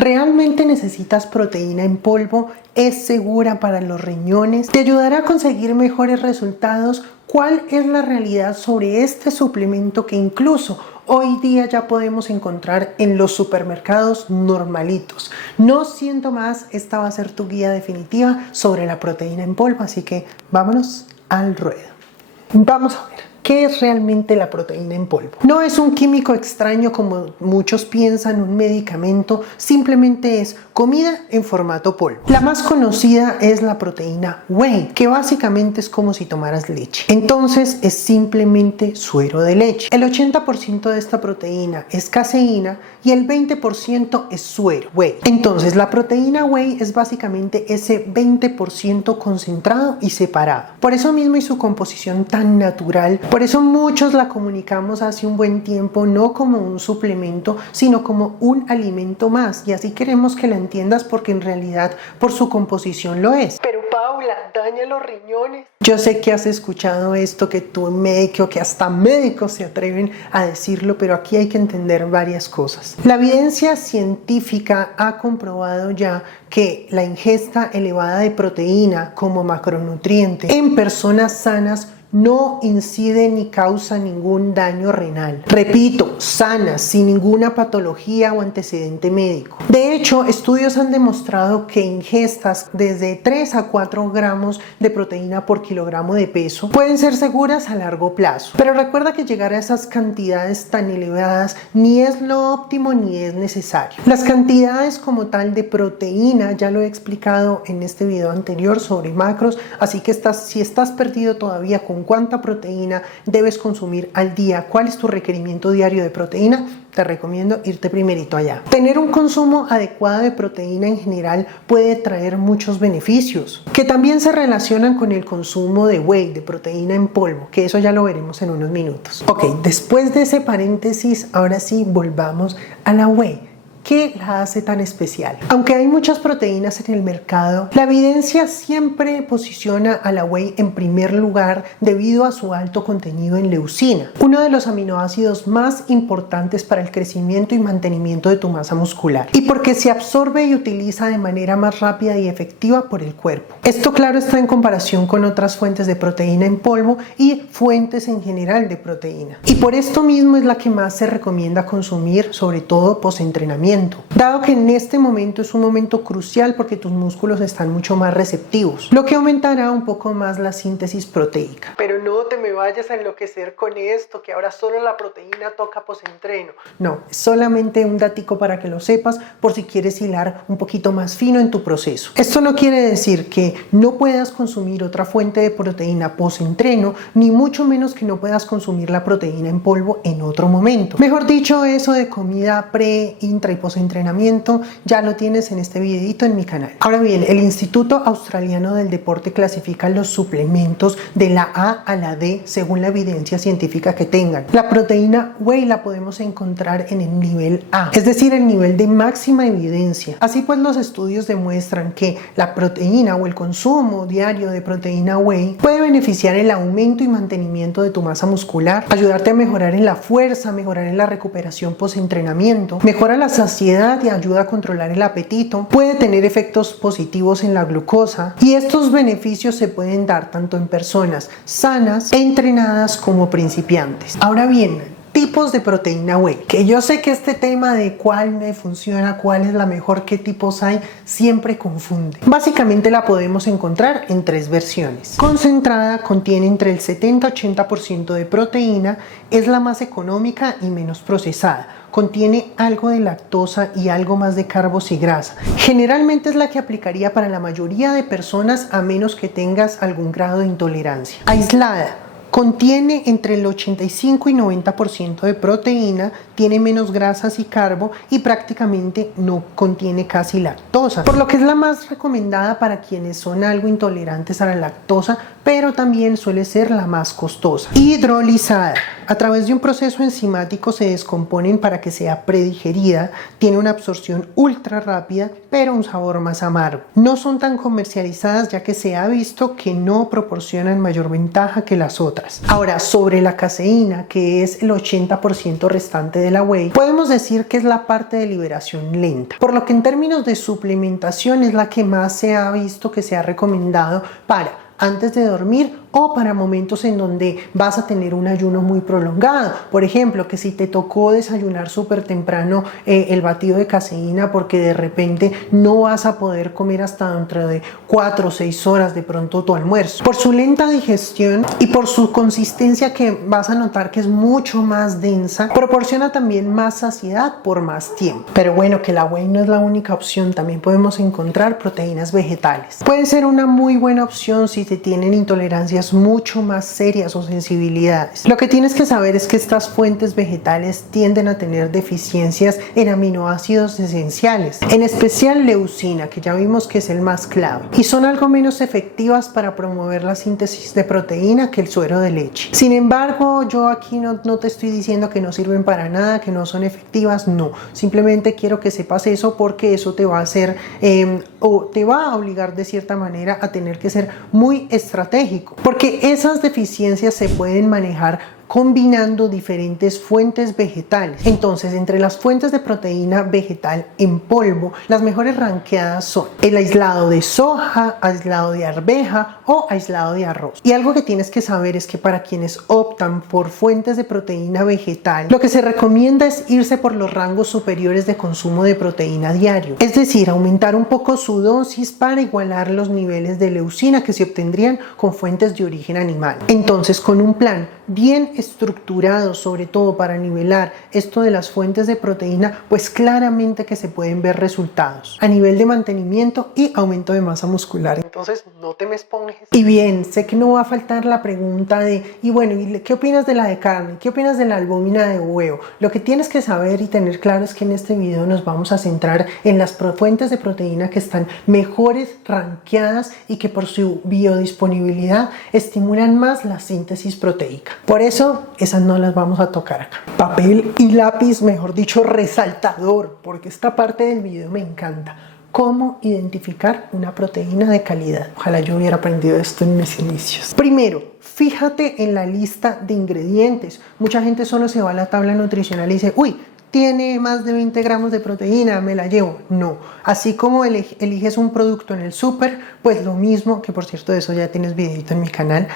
¿Realmente necesitas proteína en polvo? ¿Es segura para los riñones? ¿Te ayudará a conseguir mejores resultados? ¿Cuál es la realidad sobre este suplemento que incluso hoy día ya podemos encontrar en los supermercados normalitos? No siento más, esta va a ser tu guía definitiva sobre la proteína en polvo, así que vámonos al ruedo. Vamos a ver. ¿Qué es realmente la proteína en polvo? No es un químico extraño como muchos piensan, un medicamento, simplemente es comida en formato polvo. La más conocida es la proteína whey, que básicamente es como si tomaras leche. Entonces es simplemente suero de leche. El 80% de esta proteína es caseína y el 20% es suero, whey. Entonces la proteína whey es básicamente ese 20% concentrado y separado. Por eso mismo y su composición tan natural. Por eso muchos la comunicamos hace un buen tiempo no como un suplemento, sino como un alimento más. Y así queremos que la entiendas porque en realidad por su composición lo es. Pero Paula, daña los riñones. Yo sé que has escuchado esto, que tú médico, que hasta médicos se atreven a decirlo, pero aquí hay que entender varias cosas. La evidencia científica ha comprobado ya que la ingesta elevada de proteína como macronutriente en personas sanas no incide ni causa ningún daño renal. Repito, sanas, sin ninguna patología o antecedente médico. De hecho, estudios han demostrado que ingestas desde 3 a 4 gramos de proteína por kilogramo de peso pueden ser seguras a largo plazo. Pero recuerda que llegar a esas cantidades tan elevadas ni es lo óptimo ni es necesario. Las cantidades como tal de proteína ya lo he explicado en este video anterior sobre macros, así que si estás perdido todavía con cuánta proteína debes consumir al día, cuál es tu requerimiento diario de proteína, te recomiendo irte primerito allá. Tener un consumo adecuado de proteína en general puede traer muchos beneficios que también se relacionan con el consumo de whey, de proteína en polvo, que eso ya lo veremos en unos minutos. Ok, después de ese paréntesis, ahora sí volvamos a la whey. ¿Qué la hace tan especial? Aunque hay muchas proteínas en el mercado, la evidencia siempre posiciona a la whey en primer lugar debido a su alto contenido en leucina, uno de los aminoácidos más importantes para el crecimiento y mantenimiento de tu masa muscular, y porque se absorbe y utiliza de manera más rápida y efectiva por el cuerpo. Esto claro está en comparación con otras fuentes de proteína en polvo y fuentes en general de proteína. Y por esto mismo es la que más se recomienda consumir, sobre todo post-entrenamiento, dado que en este momento es un momento crucial porque tus músculos están mucho más receptivos, lo que aumentará un poco más la síntesis proteica. Pero no te me vayas a enloquecer con esto, que ahora solo la proteína toca post-entreno. No, es solamente un datico para que lo sepas por si quieres hilar un poquito más fino en tu proceso. Esto no quiere decir que no puedas consumir otra fuente de proteína post-entreno, ni mucho menos que no puedas consumir la proteína en polvo en otro momento. Mejor dicho, eso de comida pre, intra y post-entrenamiento ya lo tienes en este videito en mi canal. Ahora bien, el Instituto Australiano del Deporte clasifica los suplementos de la A a la D según la evidencia científica que tengan. La proteína whey la podemos encontrar en el nivel A, es decir, el nivel de máxima evidencia. Así pues, los estudios demuestran que la proteína o el consumo diario de proteína whey puede beneficiar el aumento y mantenimiento de tu masa muscular, ayudarte a mejorar en la fuerza, mejorar en la recuperación post-entrenamiento, mejora la saciedad y ayuda a controlar el apetito, puede tener efectos positivos en la glucosa, y estos beneficios se pueden dar tanto en personas sanas, entrenadas como principiantes. Ahora bien, tipos de proteína whey, que yo sé que este tema de cuál me funciona, cuál es la mejor, qué tipos hay, siempre confunde. Básicamente la podemos encontrar en 3 versiones. Concentrada, contiene entre el 70-80% de proteína, es la más económica y menos procesada. Contiene algo de lactosa y algo más de carbos y grasa. Generalmente es la que aplicaría para la mayoría de personas a menos que tengas algún grado de intolerancia. Aislada. Contiene entre el 85 y 90% de proteína, tiene menos grasas y carbo y prácticamente no contiene casi lactosa, por lo que es la más recomendada para quienes son algo intolerantes a la lactosa, pero también suele ser la más costosa. Hidrolizada. A través de un proceso enzimático se descomponen para que sea predigerida, tiene una absorción ultra rápida, pero un sabor más amargo. No son tan comercializadas ya que se ha visto que no proporcionan mayor ventaja que las otras. Ahora, sobre la caseína, que es el 80% restante de la whey, podemos decir que es la parte de liberación lenta, por lo que en términos de suplementación es la que más se ha visto que se ha recomendado para antes de dormir o para momentos en donde vas a tener un ayuno muy prolongado. Por ejemplo, que si te tocó desayunar súper temprano el batido de caseína porque de repente no vas a poder comer hasta dentro de 4 o 6 horas de pronto tu almuerzo. Por su lenta digestión y por su consistencia, que vas a notar que es mucho más densa, proporciona también más saciedad por más tiempo. Pero bueno, que la whey no es la única opción, también podemos encontrar proteínas vegetales. Puede ser una muy buena opción si te tienen intolerancias mucho más serias o sensibilidades. Lo que tienes que saber es que estas fuentes vegetales tienden a tener deficiencias en aminoácidos esenciales, en especial leucina, que ya vimos que es el más clave, y son algo menos efectivas para promover la síntesis de proteína que el suero de leche. Sin embargo, yo aquí no te estoy diciendo que no sirven para nada, que no son efectivas, no. Simplemente quiero que sepas eso porque eso te va a hacer o te va a obligar de cierta manera a tener que ser muy estratégico, porque esas deficiencias se pueden manejar combinando diferentes fuentes vegetales. Entonces, entre las fuentes de proteína vegetal en polvo, las mejores rankeadas son el aislado de soja, aislado de arveja o aislado de arroz. Y algo que tienes que saber es que para quienes optan por fuentes de proteína vegetal, lo que se recomienda es irse por los rangos superiores de consumo de proteína diario, es decir, aumentar un poco su dosis para igualar los niveles de leucina que se obtendrían con fuentes de origen animal. Entonces, con un plan bien estructurado, sobre todo para nivelar esto de las fuentes de proteína, pues claramente que se pueden ver resultados a nivel de mantenimiento y aumento de masa muscular. Entonces no te me esponjes. Y bien, sé que no va a faltar la pregunta de, y bueno, ¿qué opinas de la de carne? ¿Qué opinas de la albúmina de huevo? Lo que tienes que saber y tener claro es que en este video nos vamos a centrar en las fuentes de proteína que están mejores rankeadas y que por su biodisponibilidad estimulan más la síntesis proteica. Por eso esas no las vamos a tocar acá. Papel y lápiz, mejor dicho, resaltador, porque esta parte del video me encanta. ¿Cómo identificar una proteína de calidad? Ojalá yo hubiera aprendido esto en mis inicios. Primero, fíjate en la lista de ingredientes. Mucha gente solo se va a la tabla nutricional y dice, uy, tiene más de 20 gramos de proteína, me la llevo. No, así como eliges un producto en el súper, pues lo mismo, que por cierto de eso ya tienes videito en mi canal,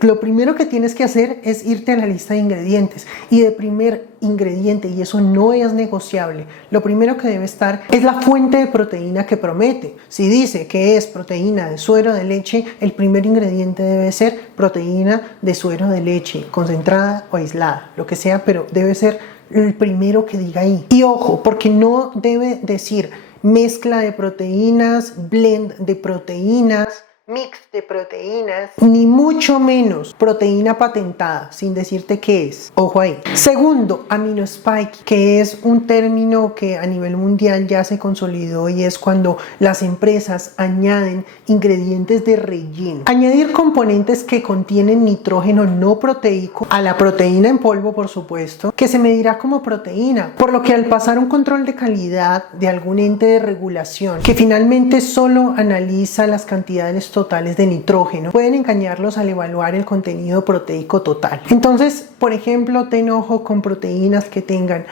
lo primero que tienes que hacer es irte a la lista de ingredientes, y de primer ingrediente, y eso no es negociable, lo primero que debe estar es la fuente de proteína que promete. Si dice que es proteína de suero de leche, el primer ingrediente debe ser proteína de suero de leche, concentrada o aislada, lo que sea, pero debe ser el primero que diga ahí. Y ojo, porque no debe decir mezcla de proteínas, blend de proteínas, mix de proteínas, ni mucho menos proteína patentada, sin decirte qué es. Ojo ahí. Segundo, aminospike, que es un término que a nivel mundial ya se consolidó y es cuando las empresas añaden ingredientes de relleno. Añadir componentes que contienen nitrógeno no proteico a la proteína en polvo, por supuesto, que se medirá como proteína, por lo que al pasar un control de calidad de algún ente de regulación que finalmente solo analiza las cantidades totales de nitrógeno, pueden engañarlos al evaluar el contenido proteico total. Entonces, por ejemplo, ten ojo con proteínas que tengan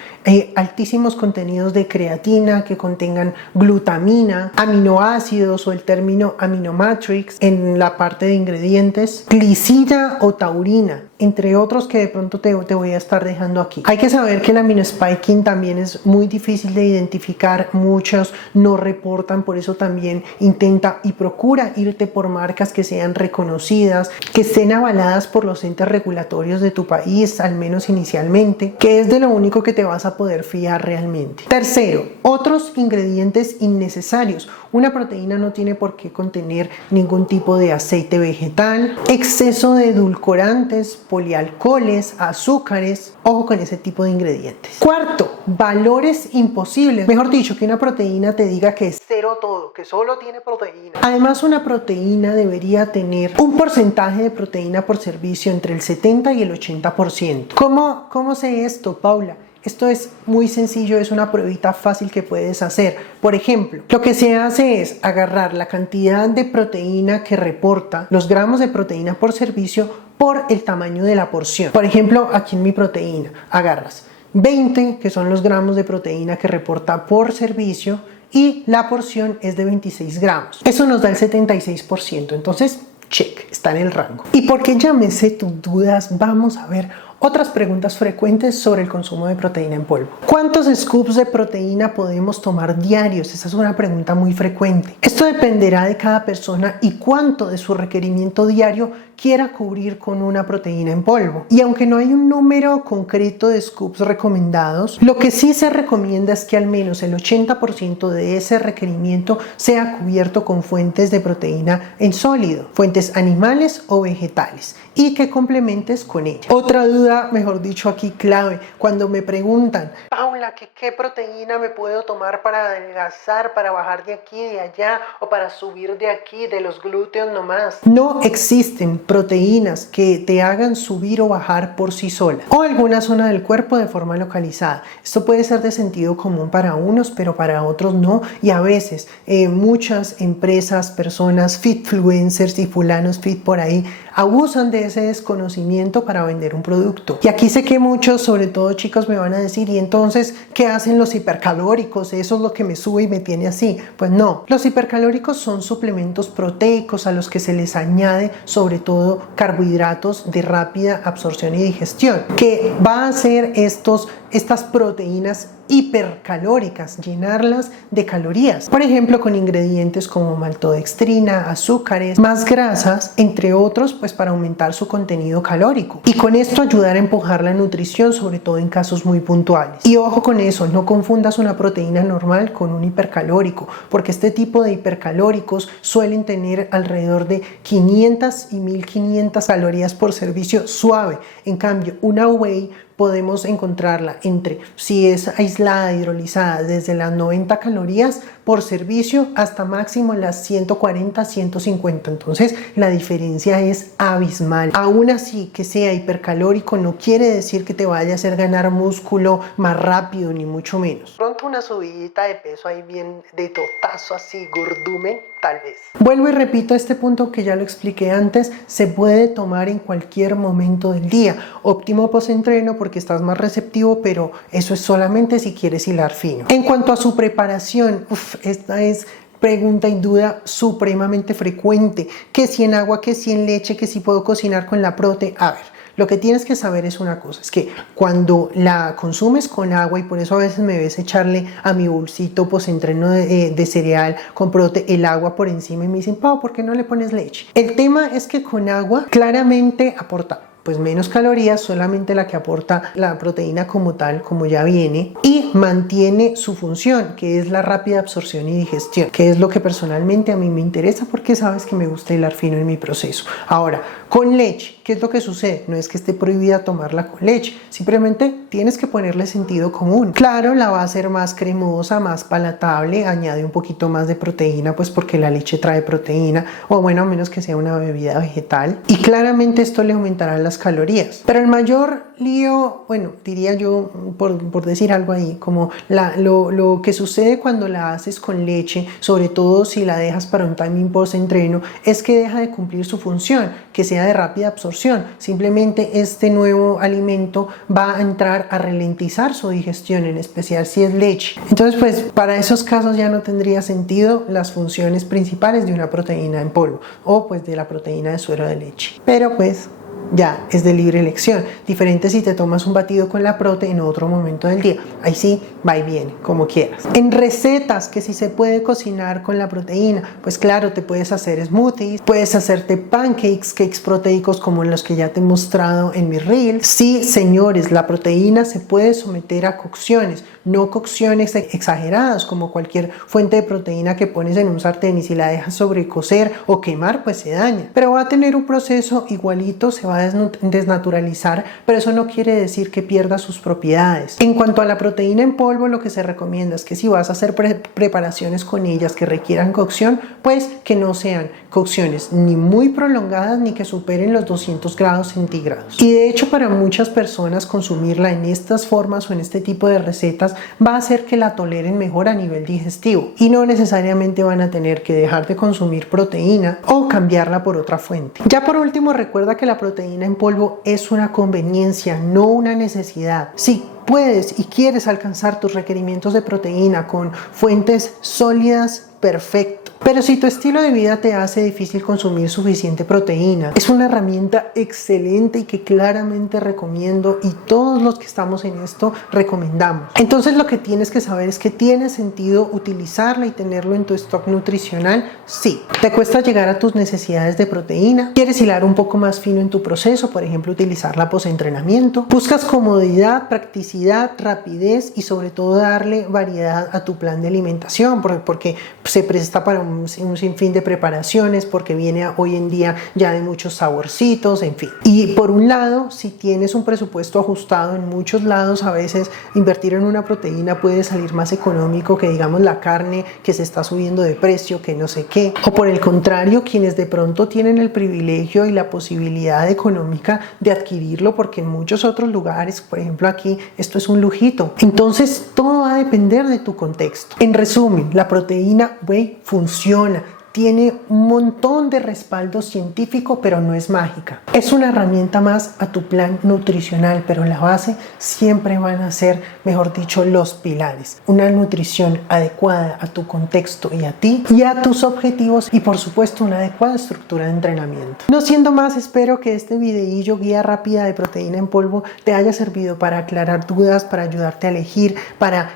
altísimos contenidos de creatina, que contengan glutamina, aminoácidos o el término aminomatrix en la parte de ingredientes, glicina o taurina, entre otros que de pronto te voy a estar dejando aquí. Hay que saber que el aminospiking también es muy difícil de identificar, muchos no reportan, por eso también intenta y procura irte por marcas que sean reconocidas, que estén avaladas por los entes regulatorios de tu país, al menos inicialmente, que es de lo único que te vas a poder fiar realmente. Tercero, otros ingredientes innecesarios. Una proteína no tiene por qué contener ningún tipo de aceite vegetal, exceso de edulcorantes, polialcoholes, azúcares. Ojo con ese tipo de ingredientes. Cuarto, valores imposibles. Mejor dicho, que una proteína te diga que es cero todo, que solo tiene proteína. Además, una proteína debería tener un porcentaje de proteína por servicio entre el 70 y el 80%. ¿Cómo sé esto, Paula? Esto es muy sencillo, es una pruebita fácil que puedes hacer. Por ejemplo, lo que se hace es agarrar la cantidad de proteína que reporta, los gramos de proteína por servicio, por el tamaño de la porción. Por ejemplo, aquí en mi proteína, agarras 20, que son los gramos de proteína que reporta por servicio, y la porción es de 26 gramos. Eso nos da el 76%. Entonces, check, está en el rango. ¿Y por qué ya me sé tus dudas? Vamos a ver otras preguntas frecuentes sobre el consumo de proteína en polvo. ¿Cuántos scoops de proteína podemos tomar diarios? Esa es una pregunta muy frecuente. Esto dependerá de cada persona y cuánto de su requerimiento diario quiera cubrir con una proteína en polvo. Y aunque no hay un número concreto de scoops recomendados, lo que sí se recomienda es que al menos el 80% de ese requerimiento sea cubierto con fuentes de proteína en sólido, fuentes animales o vegetales, y que complementes con ella. Otra duda, mejor dicho aquí clave, cuando me preguntan, Paula, ¿qué proteína me puedo tomar para adelgazar, para bajar de aquí, de allá, o para subir de aquí, de los glúteos nomás? No existen proteínas que te hagan subir o bajar por sí solas, o alguna zona del cuerpo de forma localizada. Esto puede ser de sentido común para unos, pero para otros no, y a veces muchas empresas, personas, fitfluencers y fulanos fit por ahí, abusan de ese desconocimiento para vender un producto. Y aquí sé que muchos, sobre todo chicos, me van a decir, ¿y entonces qué hacen los hipercalóricos? ¿Eso es lo que me sube y me tiene así? Pues no, los hipercalóricos son suplementos proteicos a los que se les añade sobre todo carbohidratos de rápida absorción y digestión, que va a hacer estas proteínas hipercalóricas, llenarlas de calorías, por ejemplo con ingredientes como maltodextrina, azúcares, más grasas, entre otros, pues para aumentar su contenido calórico y con esto ayudar a empujar la nutrición, sobre todo en casos muy puntuales. Y ojo con eso, no confundas una proteína normal con un hipercalórico, porque este tipo de hipercalóricos suelen tener alrededor de 500 y 1500 calorías por servicio suave. En cambio, una whey podemos encontrarla entre, si es aislada, hidrolizada, desde las 90 calorías por servicio hasta máximo las 140, 150. Entonces la diferencia es abismal. Aún así, que sea hipercalórico no quiere decir que te vaya a hacer ganar músculo más rápido, ni mucho menos. Pronto una subidita de peso ahí bien de totazo, así gordumen, tal vez. Vuelvo y repito este punto que ya lo expliqué antes, se puede tomar en cualquier momento del día. Óptimo post-entreno porque estás más receptivo, pero eso es solamente si quieres hilar fino. En cuanto a su preparación, esta es pregunta y duda supremamente frecuente, que si en agua, que si en leche, que si puedo cocinar con la prote. A ver, lo que tienes que saber es una cosa, es que cuando la consumes con agua, y por eso a veces me ves echarle a mi bolsito post-entreno de cereal con prote el agua por encima y me dicen, Pau, ¿por qué no le pones leche? El tema es que con agua claramente aporta pues menos calorías, solamente la que aporta la proteína como tal, como ya viene, y mantiene su función, que es la rápida absorción y digestión, que es lo que personalmente a mí me interesa porque sabes que me gusta hilar fino en mi proceso. Ahora, con leche, ¿qué es lo que sucede? No es que esté prohibida tomarla con leche, simplemente tienes que ponerle sentido común. Claro, la va a hacer más cremosa, más palatable, añade un poquito más de proteína, pues porque la leche trae proteína, o bueno, a menos que sea una bebida vegetal, y claramente esto le aumentará las calorías. Pero el mayor lío, bueno, diría yo, por decir algo ahí, como lo que sucede cuando la haces con leche, sobre todo si la dejas para un timing post-entreno, es que deja de cumplir su función, que sea de rápida absorción. Simplemente este nuevo alimento va a entrar a ralentizar su digestión, en especial si es leche. Entonces, pues, para esos casos ya no tendría sentido las funciones principales de una proteína en polvo, o pues de la proteína de suero de leche. Pero pues ya es de libre elección. Diferente si te tomas un batido con la prote en otro momento del día. Ahí sí, va y viene, como quieras. En recetas que si se puede cocinar con la proteína, pues claro, te puedes hacer smoothies, puedes hacerte pancakes, cakes proteicos como los que ya te he mostrado en mis reels. Sí, señores, la proteína se puede someter a cocciones. no cocciones exageradas como cualquier fuente de proteína que pones en un sartén y si la dejas sobrecocer o quemar pues se daña, pero va a tener un proceso igualito, se va a desnaturalizar, pero eso no quiere decir que pierda sus propiedades. En cuanto a la proteína en polvo, lo que se recomienda es que si vas a hacer preparaciones con ellas que requieran cocción, pues que no sean cocciones ni muy prolongadas ni que superen los 200 grados centígrados. Y de hecho para muchas personas consumirla en estas formas o en este tipo de recetas va a hacer que la toleren mejor a nivel digestivo y no necesariamente van a tener que dejar de consumir proteína o cambiarla por otra fuente. Ya por último, recuerda que la proteína en polvo es una conveniencia, no una necesidad. Sí, puedes y quieres alcanzar tus requerimientos de proteína con fuentes sólidas, perfecto. Pero si tu estilo de vida te hace difícil consumir suficiente proteína, es una herramienta excelente y que claramente recomiendo y todos los que estamos en esto recomendamos. Entonces lo que tienes que saber es que tiene sentido utilizarla y tenerlo en tu stock nutricional. Sí. ¿Te cuesta llegar a tus necesidades de proteína? ¿Quieres hilar un poco más fino en tu proceso? Por ejemplo, utilizarla post-entrenamiento. ¿Buscas comodidad, practicidad, rapidez y sobre todo darle variedad a tu plan de alimentación? Porque se presta para un sinfín de preparaciones, porque viene hoy en día ya de muchos saborcitos, en fin. Y por un lado, si tienes un presupuesto ajustado, en muchos lados a veces invertir en una proteína puede salir más económico que digamos la carne que se está subiendo de precio, que no sé qué. O por el contrario, quienes de pronto tienen el privilegio y la posibilidad económica de adquirirlo, porque en muchos otros lugares, por ejemplo aquí, esto es un lujito. Entonces todo va a depender de tu contexto. En resumen, la proteína whey funciona. Tiene un montón de respaldo científico, pero no es mágica. Es una herramienta más a tu plan nutricional, pero la base siempre van a ser, mejor dicho, los pilares. Una nutrición adecuada a tu contexto y a ti y a tus objetivos y por supuesto una adecuada estructura de entrenamiento. No siendo más, espero que este videillo guía rápida de proteína en polvo te haya servido para aclarar dudas, para ayudarte a elegir, para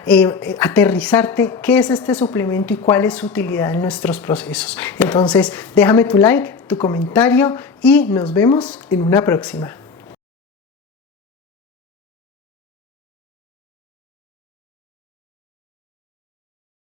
aterrizarte qué es este suplemento y cuál es su utilidad en nuestros procesos. Entonces déjame tu like, tu comentario y nos vemos en una próxima.